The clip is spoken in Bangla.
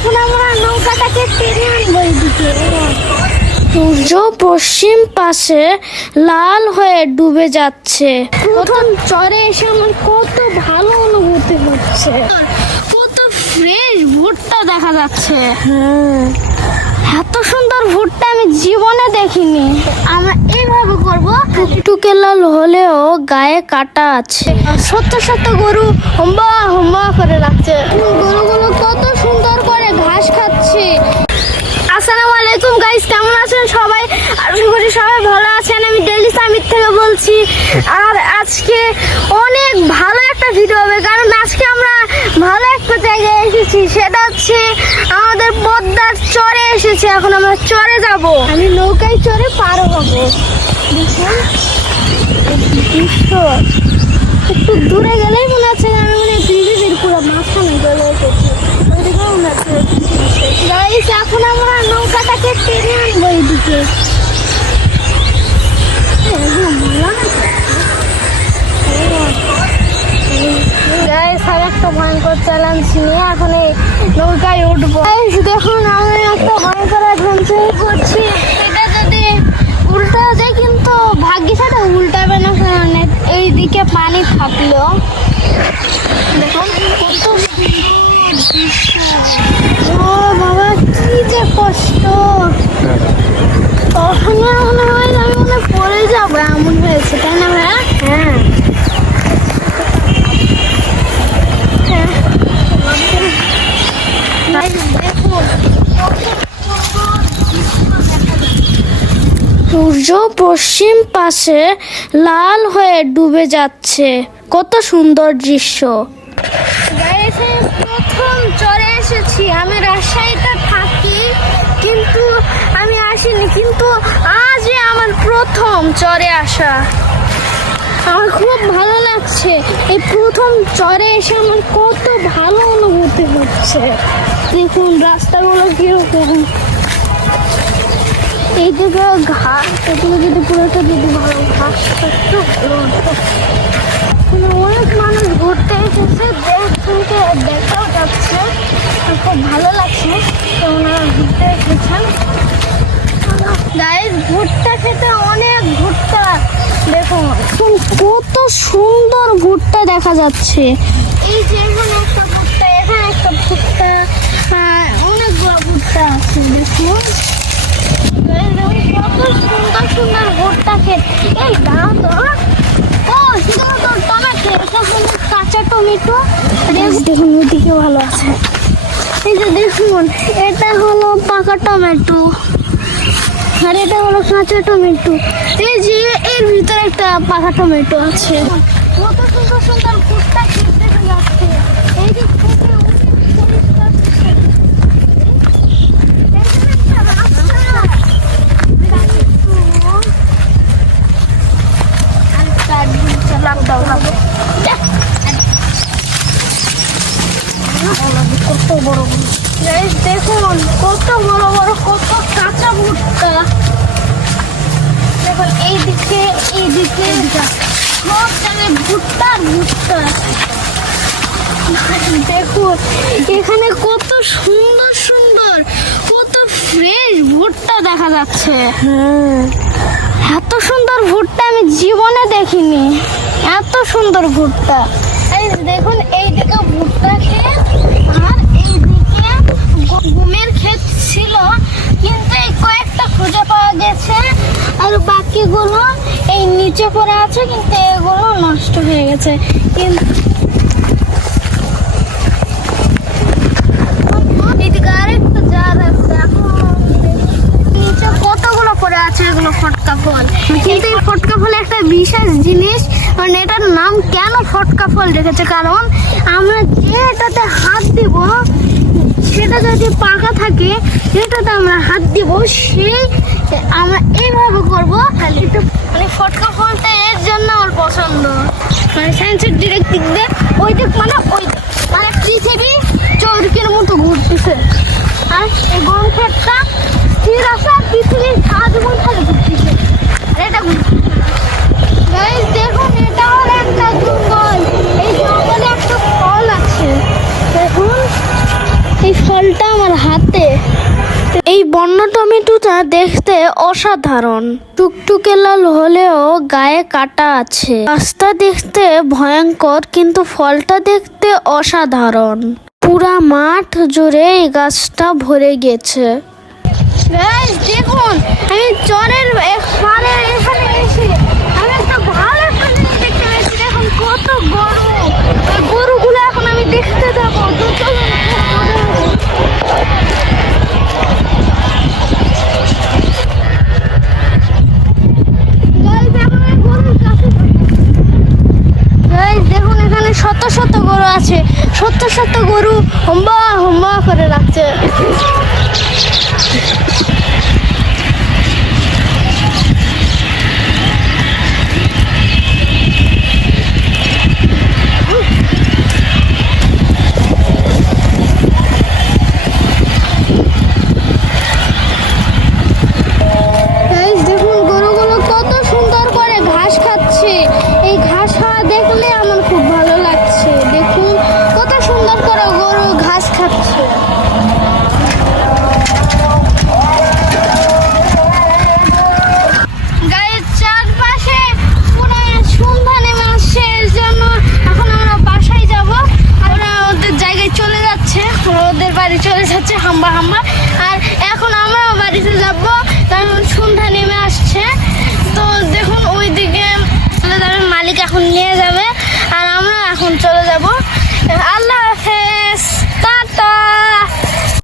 এখন আমরা নৌকাটাকে টেনে আনব এইদিকে সূর্য পশ্চিম পাশে লাল হয়ে ডুবে যাচ্ছে। প্রথম চরে এসে আমার কত ভালো অনুভূতি হচ্ছে। কত ফ্রেশ ভুট্টা দেখা যাচ্ছে। হ্যাঁ। এত সুন্দর ভুট্টা আমি জীবনে দেখিনি। আমরা এইভাবে করব? টুকটুকে লাল হলেও গায়ে কাটা আছে। সত্য সত্য গরু হম্বা হম্বা করে রাখছে। গরুগুলো কত সুন্দর করে ঘাস খাচ্ছে। আসসালামু আলাইকুম গাইস কেমন আছেন সবাই? আশা করি সবাই ভালো আছেন। আমি ডেলি সামিট থেকে বলছি, আর আজকে অনেক ভালো একটা ভিডিও হবে, কারণ আজকে আমরা ভালো একটা জায়গায় এসেছি। সেটা হচ্ছে আমাদের পদ্মার চরে এসেছি। এখন আমরা চরে যাব। আমি নৌকায় চড়ে পার হব। দেখুন একটু দূরে গেলেই মনে হচ্ছে আমি মানে পৃথিবীর পুরো মাঝখানে চলে এসেছি ওইদিকেও মনে হচ্ছে। এখন আমরা নৌকাটাকে টেনে আনব এইদিকে। এইদিকে থাকল দেখুন কত ও বাবা, কি যে কষ্ট। কখনো মনে হয় আমি মনে পড়ে যাব, এমন হয়েছে, তাই না ভাইয়া? হ্যাঁ। সূর্য পশ্চিম পাশে লাল হয়ে ডুবে যাচ্ছে। কত সুন্দর দৃশ্য। প্রথম চলে এসেছি। আমি রাজশাহীতে থাকি, কিন্তু আমি আসিনি, কিন্তু আজই আমার প্রথম চরে আসা। আমার খুব ভালো লাগছে। এই প্রথম চরে এসে আমার কত ভালো অনুভূতি হচ্ছে। দেখুন, রাস্তাগুলো কীরকম। এইদিকে ঘাস এদিকে যদি পুরোটা যদি ভালো ঘাস থাকতো ভালো অনেক মানুষ ঘুরতে এসেছে দেখতে দেখাও যাচ্ছে খুব ভালো লাগছে তো ওনারা ঘুরতে এসেছেন। গাইস ভুট্টা খেতে অনেক ভুট্টা দেখুন কত সুন্দর ভুট্টা দেখা যাচ্ছে। এই যে এখানে একটা ভুট্টা এখানে একটা ভুট্টা আর অনেকগুলো ভুট্টা আছে দেখুন Guys, দেখুন কত সুন্দর সুন্দর ভুট্টা খেতে এই দাঁড়াও তো ও সেখানে তো টমেটো এটা হলো কাঁচা টমেটো দেখুন ওইদিকে ভালো আছে। এই যে দেখুন, এটা হলো পাকা টমেটো। আর এটা হলো কাঁচা টমেটো। এই যে, এর ভিতরে একটা পাকা টমেটো আছে। কত সুন্দর সুন্দর যে খেতে কত বড় বড়। দেখুন কত বড় বড় কত কাঁচা ভুট্টা। দেখুন এইদিকে এইদিকে সব জায়গায় ভুট্টা ভুট্টা। দেখুন এখানে কত সুন্দর সুন্দর কত ফ্রেশ ভুট্টা দেখা যাচ্ছে। এত সুন্দর ভুট্টা আমি জীবনে দেখিনি। এত সুন্দর ভুট্টা। এই দেখুন এইদিকে ভুট্টা ছিল, কিন্তু এই কয়েকটা খুঁজে পাওয়া গেছে। আর বাকিগুলো এই নিচে পড়ে আছে, কিন্তু এগুলো নষ্ট হয়ে গেছে। কিন্তু কতগুলো পড়ে আছে, এগুলো ফটকা ফল। কিন্তু এই ফটকা ফল একটা বিশেষ জিনিস মানে এটার নাম কেন ফটকা ফল কারণ আমরা যে এটাতে হাত দিব, সেটা যদি পাকা থাকে এটাতে আমরা হাত দিব সেই আমরা এইভাবে করব। কিন্তু মানে ফটকা ফলটা এর জন্য আমার পছন্দ। মানে সায়েন্সের ডিরেক্ট দিক দিয়ে ওই দিক মানে ওই মানে পৃথিবী চৌরকের মতো ঘুরতেছে। আর এই গরম ফেটটা স্থির আর পৃথিবীর টমেটোটা দেখতে অসাধারণ। টুকটুকে লাল হলেও গায়ে কাটা আছে। রাস্তা দেখতে ভয়ঙ্কর, কিন্তু ফলটা দেখতে অসাধারণ। পুরা মাঠ জুড়ে এই গাছটা ভরে গেছে। দেখুন আমি চরের এখানে এসে সত্য সত্য গরু হম্বা হম্বা করে রাখছে।